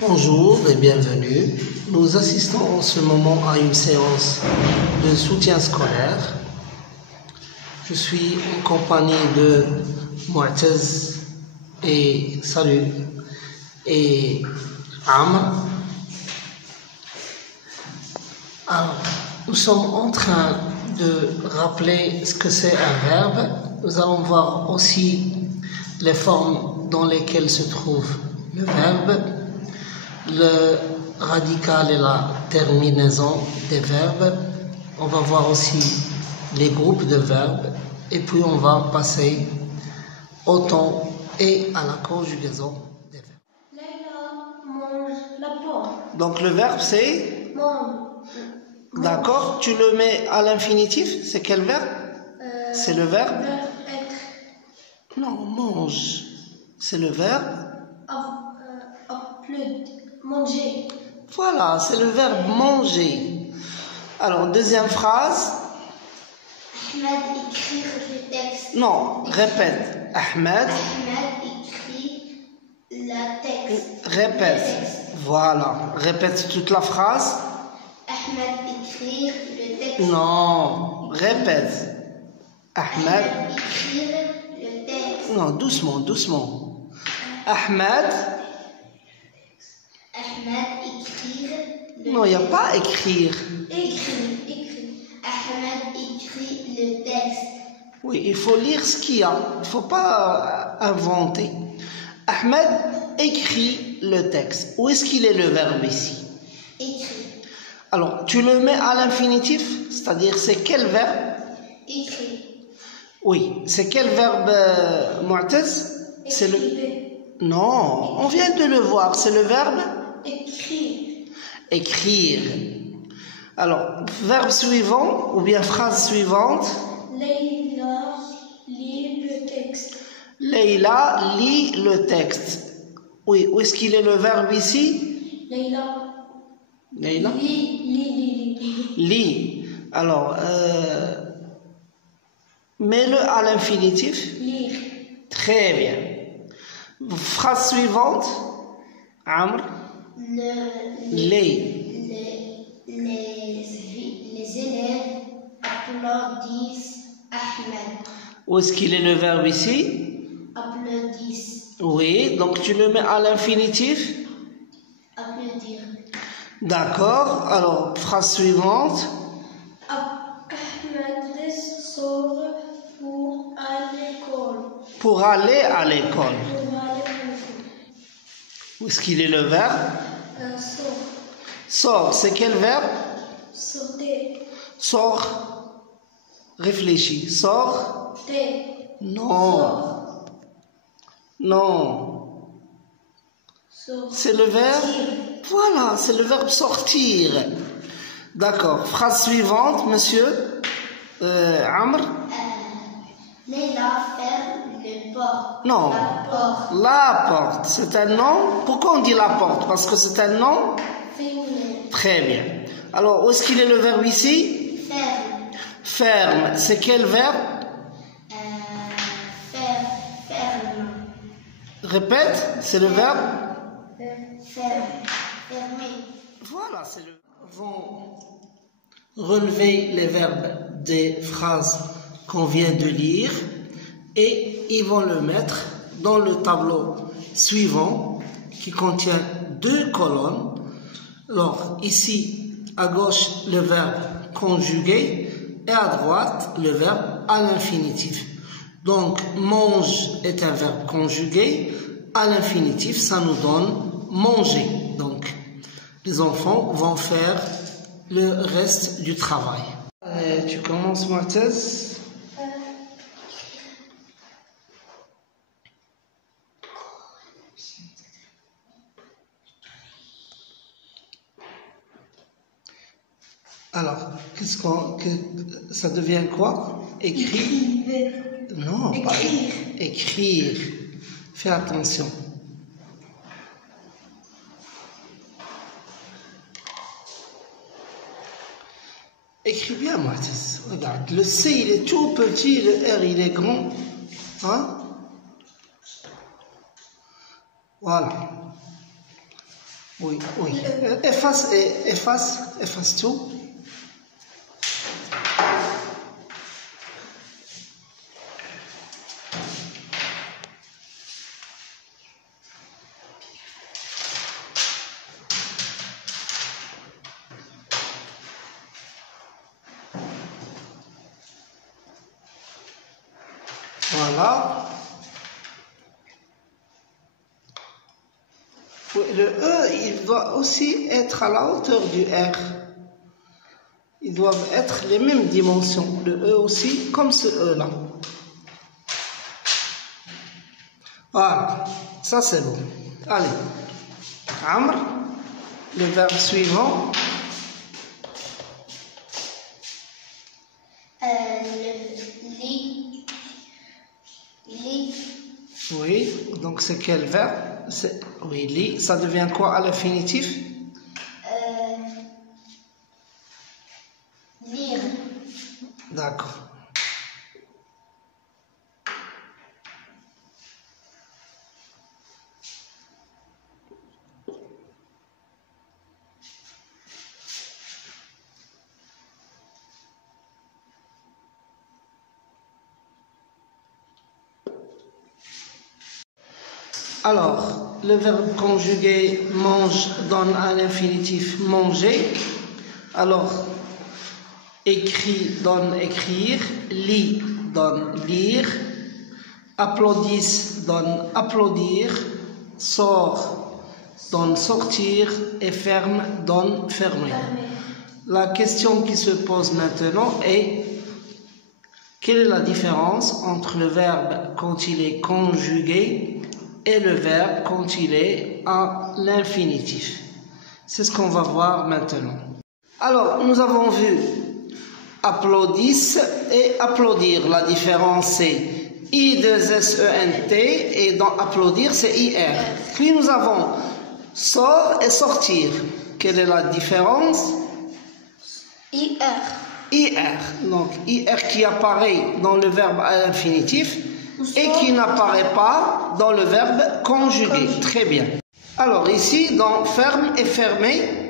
Bonjour et bienvenue. Nous assistons en ce moment à une séance de soutien scolaire. Je suis en compagnie de Mu'taz et Amr. Alors, nous sommes en train de rappeler ce que c'est un verbe. Nous allons voir aussi les formes dans lesquelles se trouve le verbe, le radical et la terminaison des verbes. On va voir aussi les groupes de verbes et puis on va passer au temps et à la conjugaison des verbes. Leïla mange la pomme. Donc le verbe c'est Mange. d'accord, tu le mets à l'infinitif, c'est quel verbe? C'est le verbe? Être. Non, mange. C'est le verbe? Manger. Voilà, c'est le verbe manger. Alors, deuxième phrase. Ahmed écrit le texte. Non, répète. Ahmed. Ahmed écrit le texte. Répète. Voilà, répète toute la phrase. Ahmed écrit le texte. Non, répète. Ahmed. Écrit le texte. Non, doucement, doucement. Ahmed. Ahmed écrit le Non, il n'y a pas écrire. Écrit. Ahmed écrit le texte. Oui, il faut lire ce qu'il y a. Il ne faut pas inventer. Ahmed écrit le texte. Où est-ce qu'il est le verbe ici? Écrit. Alors, tu le mets à l'infinitif, c'est-à-dire c'est quel verbe? Écrit. Oui, c'est quel verbe, Mu'taz? C'est le... Non, on vient de le voir, c'est le verbe? Écrire. Écrire. Alors, verbe suivant, ou bien phrase suivante. Leïla lit le texte. Leïla lit le texte. Oui, où est-ce qu'il est le verbe ici? Leïla. Leïla? Lit. Lit. Alors, mets-le à l'infinitif. Lire. Très bien. Phrase suivante. Amr. Les élèves applaudissent Ahmed. Où est-ce qu'il est le verbe ici? Applaudissent. Oui, donc tu le mets à l'infinitif. Applaudir. D'accord. Alors, phrase suivante. Ahmed sort pour aller à l'école. Pour aller à l'école. Où est-ce qu'il est le verbe? Sort. Sort, c'est quel verbe? Sauter. Sort. Réfléchis. Sort. Non. Non. C'est le verbe? Voilà, c'est le verbe sortir. D'accord. Phrase suivante, monsieur Amr. Leïla ferme le porte. Non. La porte. La porte, c'est un nom. Pourquoi on dit la porte? Parce que c'est un nom? Féminin. Très bien. Alors, où est-ce qu'il est le verbe ici? Ferme. Ferme, c'est quel verbe? Ferme. Répète, c'est le verbe? Fermer. Voilà, c'est le... Vont relever les verbes des phrases qu'on vient de lire et ils vont le mettre dans le tableau suivant qui contient 2 colonnes. Alors, ici, à gauche, le verbe conjugué et à droite, le verbe à l'infinitif. Donc, mange est un verbe conjugué. À l'infinitif, ça nous donne manger. Donc, les enfants vont faire le reste du travail. Tu commences, Mu'taz? Alors, ça devient quoi? Écrire? Non, pas écrire. Fais attention. Écris bien, Mu'taz. Regarde, le C il est tout petit, le R il est grand. Hein? Voilà. Oui, oui. Efface tout. Voilà. Oui, le E, il doit aussi être à la hauteur du R. Ils doivent être les mêmes dimensions. Le E aussi, comme ce E-là. Voilà. Ça, c'est bon. Allez. Amr, le verbe suivant. Li. Oui, donc c'est quel verbe? Oui, li. Ça devient quoi à l'infinitif? Lire. D'accord. Alors, le verbe conjugué mange donne à l'infinitif manger. Alors, écrit donne écrire, lit donne lire, applaudisse donne applaudir, sort donne sortir et ferme donne fermer. La question qui se pose maintenant est: quelle est la différence entre le verbe quand il est conjugué et le verbe quand il est à l'infinitif? C'est ce qu'on va voir maintenant. Alors, nous avons vu applaudisse et applaudir. La différence, c'est I2SENT et dans applaudir, c'est IR. Puis nous avons sort et sortir. Quelle est la différence? IR. IR. Donc, IR qui apparaît dans le verbe à l'infinitif et qui n'apparaît pas dans le verbe conjugué. Très bien. Alors ici, dans ferme et fermé,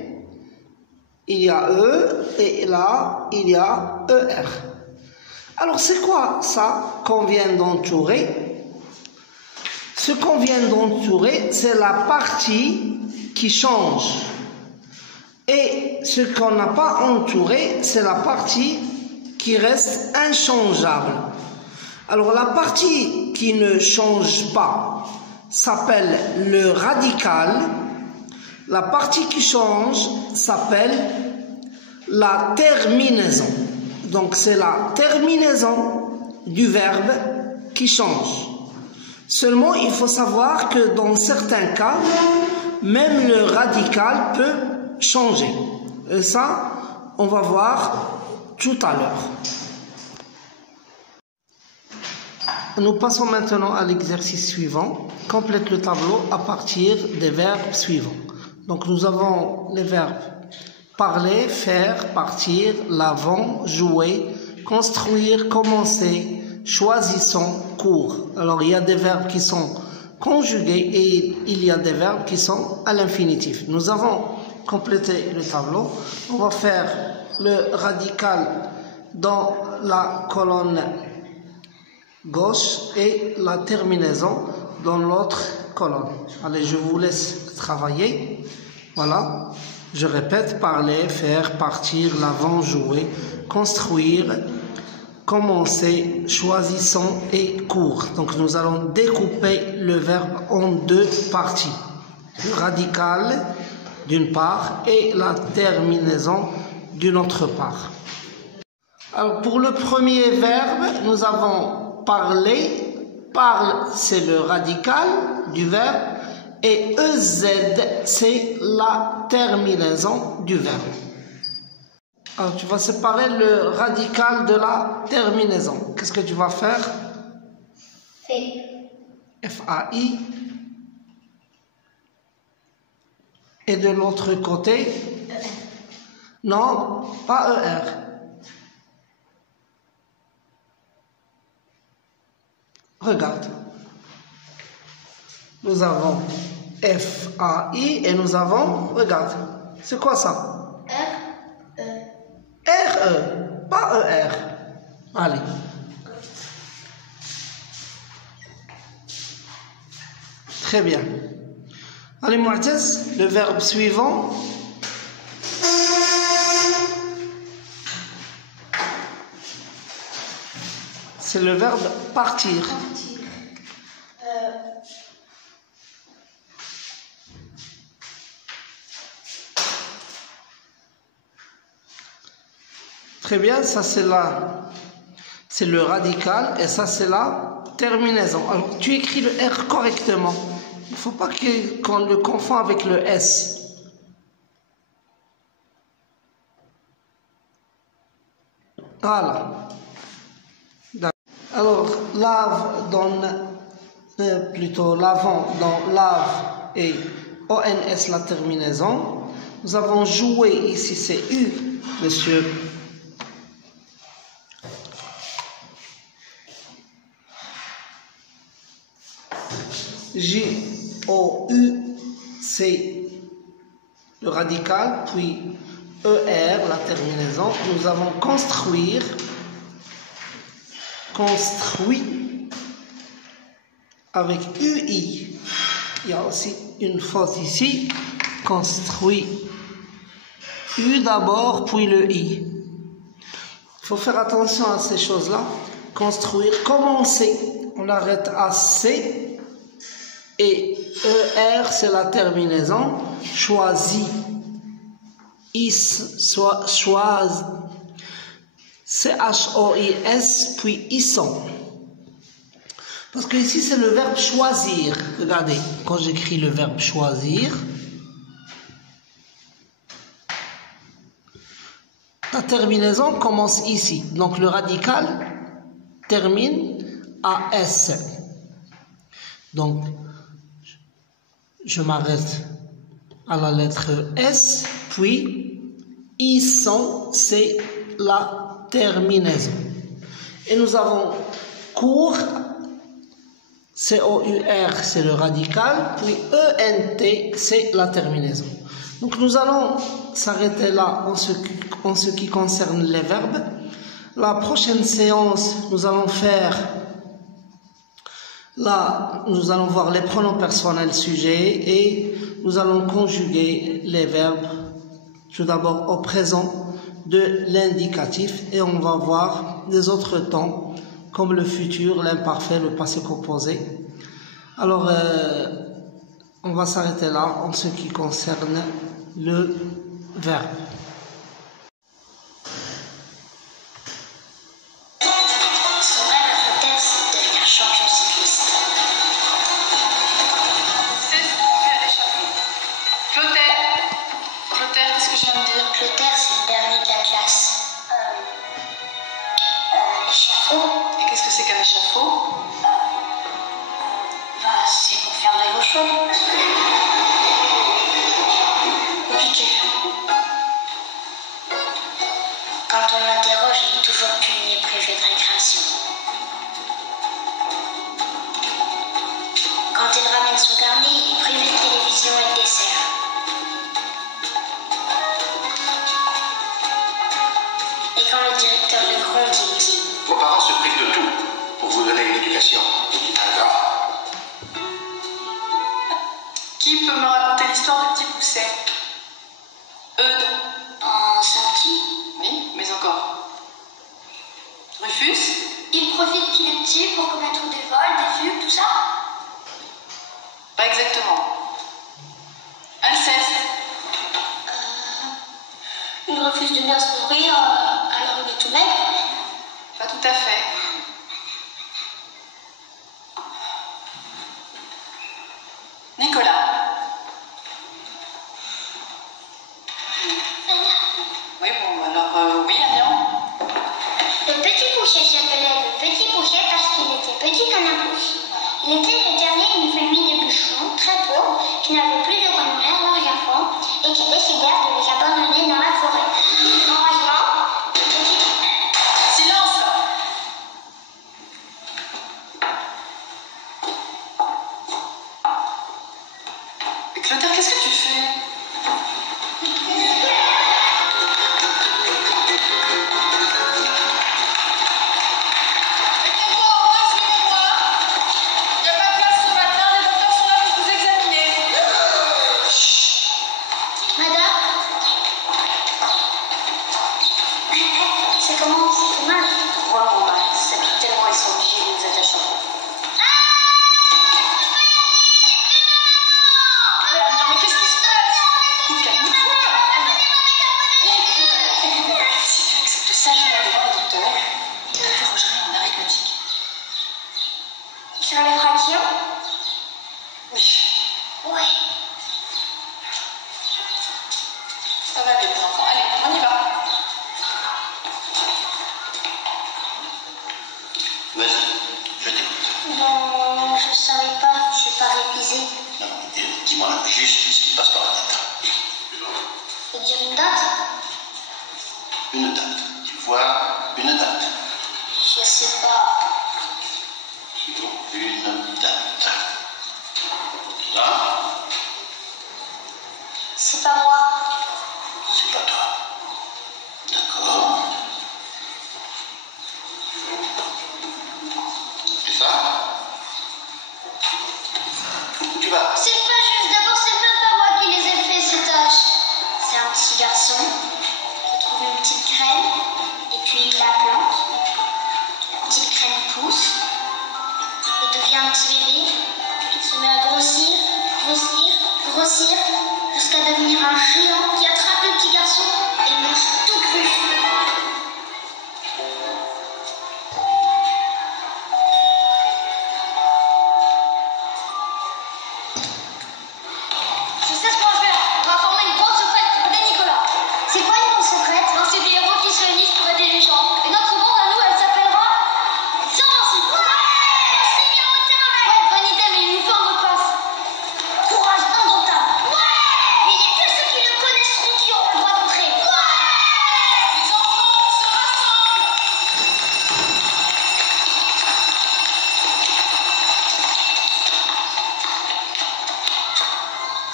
il y a E et là, il y a ER. Alors c'est quoi ça qu'on vient d'entourer? Ce qu'on vient d'entourer, c'est la partie qui change. Et ce qu'on n'a pas entouré, c'est la partie qui reste inchangeable. Alors la partie qui ne change pas s'appelle le radical. La partie qui change s'appelle la terminaison. Donc c'est la terminaison du verbe qui change. Seulement il faut savoir que dans certains cas, même le radical peut changer. Et ça, on va voir tout à l'heure. Nous passons maintenant à l'exercice suivant. Complète le tableau à partir des verbes suivants. Donc nous avons les verbes parler, faire, partir, l'avant, jouer, construire, commencer, choisissons, cours. Alors il y a des verbes qui sont conjugués et il y a des verbes qui sont à l'infinitif. Nous avons complété le tableau. On va faire le radical dans la colonne gauche et la terminaison dans l'autre colonne. Allez, je vous laisse travailler. Voilà, je répète: parler, faire, partir, l'avant, jouer, construire, commencer, choisissons et cours. Donc nous allons découper le verbe en deux parties. Le radical d'une part et la terminaison d'une autre part. Alors pour le premier verbe, nous avons parler. Parle, c'est le radical du verbe, et EZ, c'est la terminaison du verbe. Alors tu vas séparer le radical de la terminaison. Qu'est-ce que tu vas faire? F-A-I. Et de l'autre côté? Non, pas ER. Regarde. Nous avons F-A-I et nous avons, regarde, c'est quoi ça? R-E. R-E, pas E-R. Allez. Très bien. Allez, Mu'taz, le verbe suivant. C'est le verbe partir. Partir. Très bien, ça c'est le radical et ça c'est la terminaison. Alors tu écris le R correctement. Il ne faut pas qu'on le confond avec le S. Voilà. Alors, lave donne plutôt l'avant dans lave et ONS la terminaison. Nous avons joué ici, c'est U, monsieur. J-O-U, c'est le radical, puis ER, la terminaison. Nous avons construire, construit, avec UI. Il y a aussi une faute ici, construit. U d'abord, puis le I. Il faut faire attention à ces choses-là. Construire, commencer, on arrête à C. Et ER, c'est la terminaison. Choisi. Soit choisi. C-H-O-I-S, puis ils sont. Parce que ici, c'est le verbe choisir. Regardez, quand j'écris le verbe choisir, la terminaison commence ici. Donc, le radical termine à S. Donc, je m'arrête à la lettre S, puis ils sont, c'est la terminaison. Et nous avons cours, C-O-U-R, c'est le radical, puis E-N-T, c'est la terminaison. Donc nous allons s'arrêter là en ce qui concerne les verbes. La prochaine séance, nous allons faire... Là, nous allons voir les pronoms personnels sujets et nous allons conjuguer les verbes tout d'abord au présent de l'indicatif et on va voir les autres temps comme le futur, l'imparfait, le passé composé. Alors, on va s'arrêter là en ce qui concerne le verbe. Quand on l'interroge, il dit toujours qu'une est privée de récréation. Quand il ramène son carnet, il est privé de télévision et de dessert. Et quand le directeur le gronde, il dit: vos parents se privent de tout pour vous donner une éducation. Ingrat. Qui peut me raconter l'histoire de Petit Pousset? Eudes. En sortie. Oui, mais encore. Rufus. Il profite qu'il est petit pour commettre des vols, des fugues, tout ça? Pas exactement. Alceste. Il refuse de bien se nourrir, alors il est tout maigre. Pas tout à fait. Nicolas. Oui, bon, alors, oui, Amiens. Le petit Pouchet s'appelait le petit Pouchet parce qu'il était petit comme un pouce. Il était le dernier d'une famille de bûcherons très pauvres qui n'avaient plus de grand-mère, leurs enfants, et qui décidèrent de les abandonner dans la forêt. Heureusement, le petit... Silence! une date. Il voit une date. Je sais pas. Sur une date. Là, C'est pas moi. c'est pas toi. D'accord. C'est ça? Où tu vas? C'est pas juste. D'abord, c'est même pas moi qui les ai fait, ces tâches. C'est un petit garçon qui trouve une petite graine et puis il la plante. La petite graine pousse et devient un petit bébé. Il se met à grossir, grossir, grossir jusqu'à devenir un géant qui attrape le petit garçon et le mange tout cru. Je sais ce qu'on va faire. On va former une bande secrète pour aider Nicolas. C'est quoi une bande secrète? C'est des héros qui se réunissent pour aider les gens. Et notre bande à nous, elle s'appellera Invincible. Ouais, Seigneur au terrain. Ouais, bonne idée, mais il nous faut un mot de passe. Courage indomptable. Ouais. Mais il n'y a que ceux qui le connaîtront qui auront le droit d'entrer. Ouais. Les enfants, on se rassemble.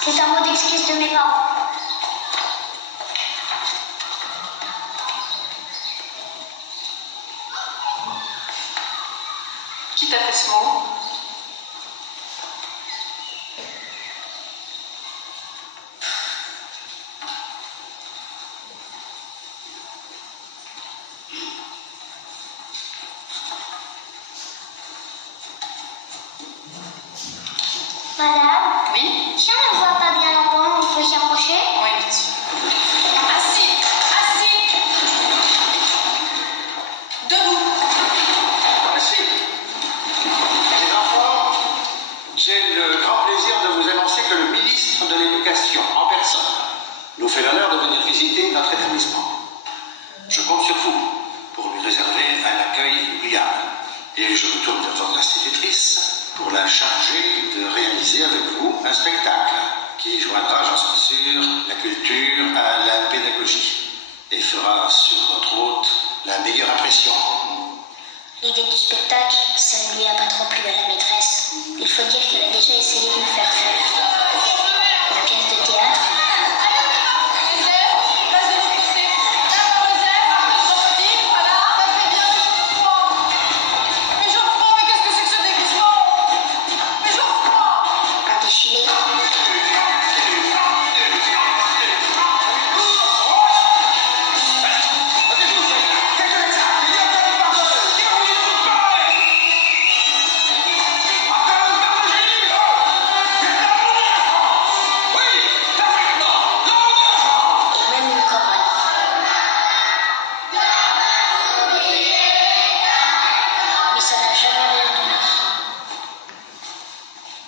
C'est un mot d'excuse de mes parents. Qui t'a fait ce mot? Madame, Oui? si on ne voit pas bien la bande, on peut s'y approcher? Oui, bien sûr. Assis, assis. Debout. Merci. Les enfants, j'ai le grand plaisir de vous annoncer que le ministre de l'Éducation, en personne, nous fait l'honneur de venir visiter notre établissement. Je compte sur vous pour lui réserver un accueil inoubliable. Et je me tourne vers votre institutrice pour la charger de réaliser avec vous un spectacle qui joindra, j'en suis sûr, la culture à la pédagogie et fera sur votre hôte la meilleure impression. L'idée du spectacle, ça ne lui a pas trop plu à la maîtresse. Il faut dire qu'elle a déjà essayé de nous faire faire une pièce de théâtre. Un défilé. Et même une chorale. Mais ça n'a jamais rien donné.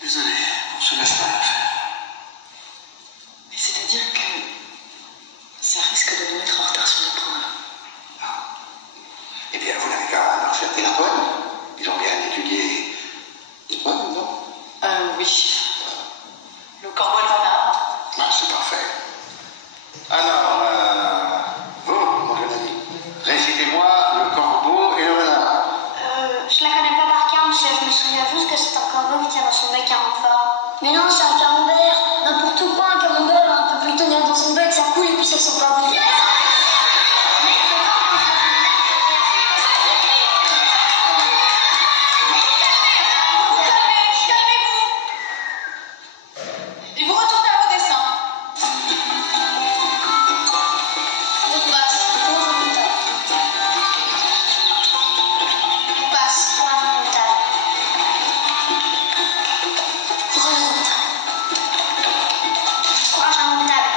Désolé pour ce laisse-pas faire. C'est-à-dire que ça risque de nous mettre en retard sur notre programme. Eh bien, vous n'avez qu'à leur faire des poèmes. Ils ont bien étudié des poèmes, non? Oui. Le corbeau et le renard. Ah, c'est parfait. Alors, vous, mon jeune ami, récitez-moi le corbeau et le renard. Je la connais pas par cœur, monsieur. Je me souviens juste que c'est un corbeau qui tient dans son bec un renfort. Mais non, c'est un camembert. N'importe quoi, un camembert, un peu plus tenir dans son bec, ça coule et puis ça sent pas bon. Et vous retournez à vos dessins. On passe. On passe. Courage indomptable. Courage indomptable.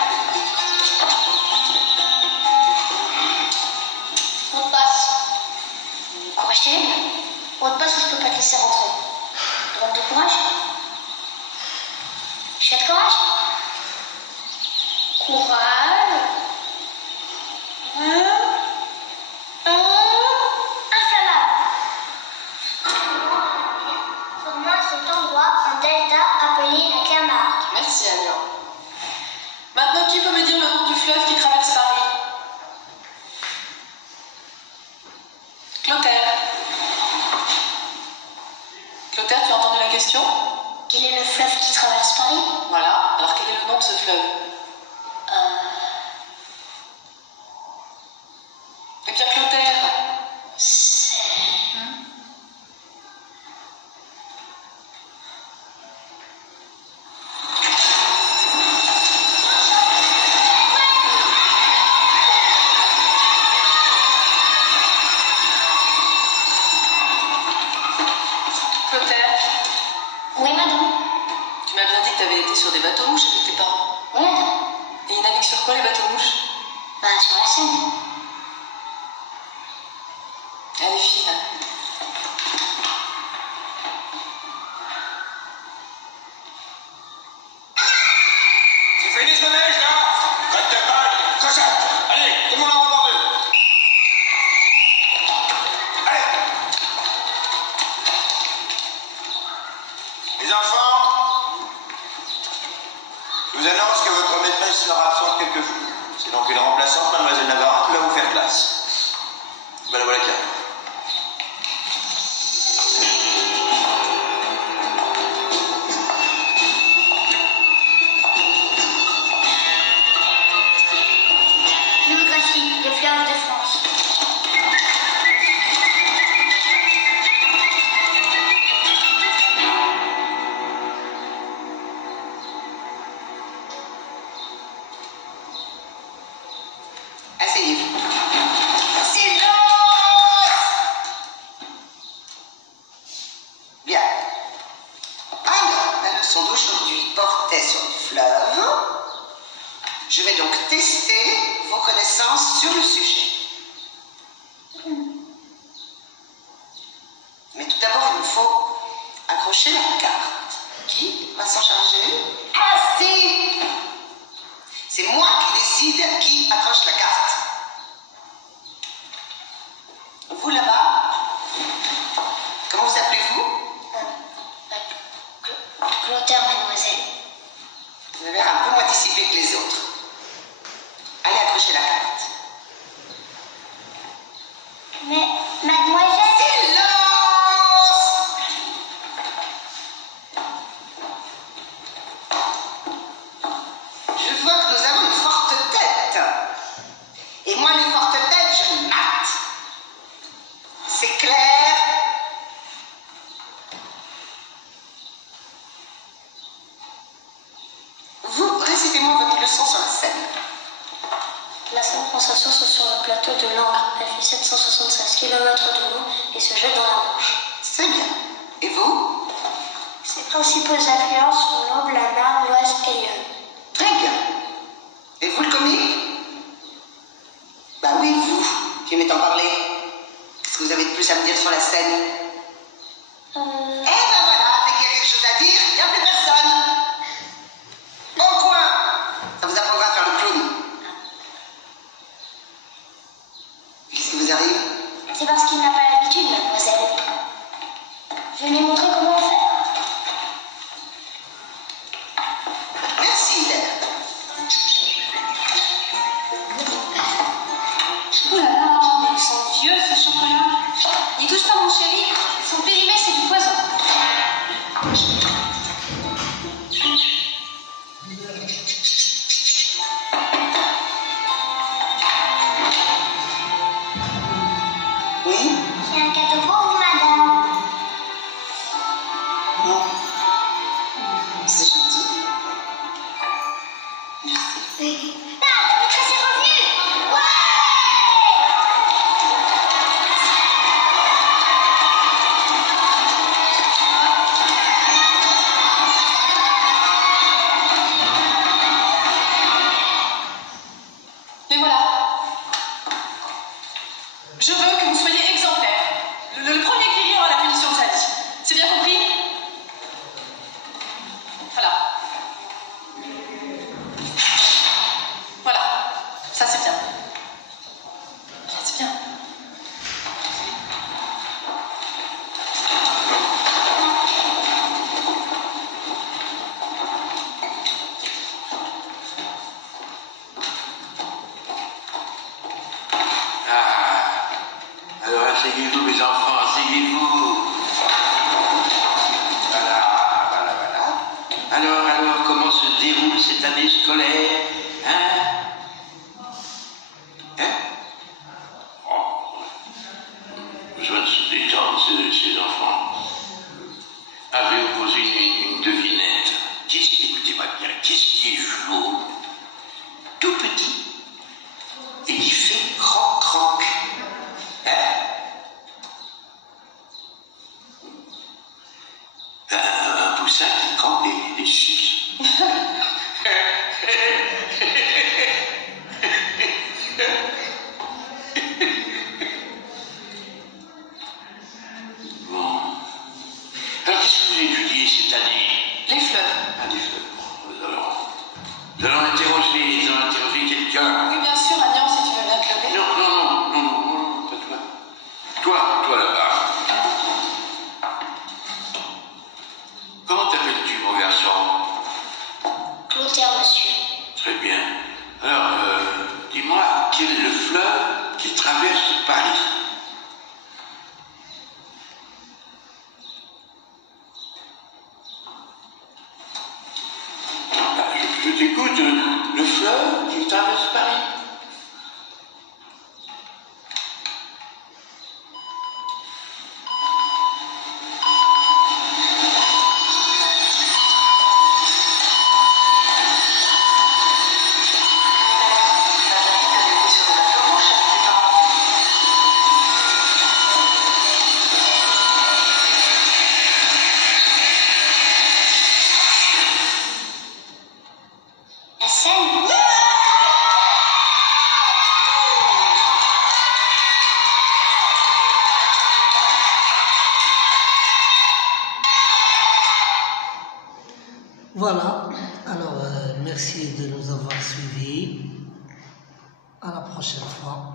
On passe. Courage terrible. On te passe ou je peux pas te laisser rentrer. Drôle de courage. Chouette courage. Courage. Inflammable. Forme-moi à cet endroit un delta appelé la Camargue. Merci, Agnan. Maintenant, qui peut me dire le nom du fleuve qui traverse Paris? ce fleuve? Et bien Clotaire? Clotaire, Oui, madame. tu m'as bien dit que tu avais été sur des bateaux mouches avec tes parents. Oui, madame. Et ils naviguent sur quoi les bateaux mouches? Bah, sur la Seine. Elle est fine. C'est fini ce neige là? Code de balle, cosaque. Allez, tout le monde en bord deux. Allez. Les enfants, je vous annonce que votre maîtresse sera absente quelques jours. C'est donc une remplaçante, mademoiselle Navarra, qui va vous faire classe. Voilà, voilà qui arrive. Géographie, les fleuves de France. Asseyez-vous. Silence! Bien. Alors, la leçon d'aujourd'hui portait sur le fleuve. Je vais donc tester vos connaissances sur le sujet. Mais tout d'abord, il nous faut accrocher la carte. Qui va s'en charger? Ah si! C'est moi qui décide qui accroche la carte. Vous là-bas, comment vous appelez-vous? Clotaire, mademoiselle. Vous avez l'air un peu moins dissipé que les autres. Allez accrocher la carte. Mais, mademoiselle. Silence! Je vois que nous avons une forte tête. Et moi, les fortes têtes, je mate. C'est clair? Vous, récitez-moi votre leçon sur la Seine. La Seine prend sa source sur le plateau de Langres. Elle fait 776 km de long et se jette dans la Manche. C'est bien. Et vous? Ses principaux affluents sont l'Aube, la Marne, l'Oise et l'Yonne. Très bien. Et vous, le comique? Bah oui, vous, qui m'êtes en parler. Qu'est-ce que vous avez de plus à me dire sur la Seine? Eh ben voilà, dès qu'il y a quelque chose à dire, il n'y a plus personne. Au coin. Ça vous apprendra à faire le clown. Qu'est-ce qui vous arrive? C'est parce qu'il n'a pas l'habitude, mademoiselle. Je vais lui montrer comment faire. Merci, Hélène. Oh là là, mais ils sont vieux ces chocolats. N'y touche pas mon chéri, ils sont périmés, c'est du poison. Oui? J'ai un cadeau pour vous, madame. Non. C'est gentil. Merci. Ah, la maîtresse est revenue. Ouais! Mais voilà. Je veux que vous soyez exemplaires. Le premier qui aura la punition de sa vie. C'est bien compris? Voilà. Voilà. Ça, c'est bien. Ça, c'est bien. Alors asseyez-vous mes enfants, asseyez-vous. Voilà, voilà, voilà. Alors, comment se déroule cette année année scolaire, hein? Hein? Oh, besoin de se détendre, ces enfants. Avez-vous posé une devinette? Écoutez-moi bien, qu'est-ce qui est flot, tout petit, et qui fait croc-croc? Hein? Un poussin qui croque des suces. Bon. Alors, qu'est-ce que vous étudiez cette année? Les fleurs. Ah, des fleurs. Nous allons interroger quelqu'un. Oui, bien sûr, Agnan, si tu veux bien te lever. Non, pas toi. Toi là-bas. Comment t'appelles-tu, mon garçon? Clotaire, monsieur. Très bien. Alors, dis-moi, quel est le fleuve qui traverse Paris? Je t'écoute, le fleuve qui traverse Paris. La Seine. Voilà, alors merci de nous avoir suivis. À la prochaine fois.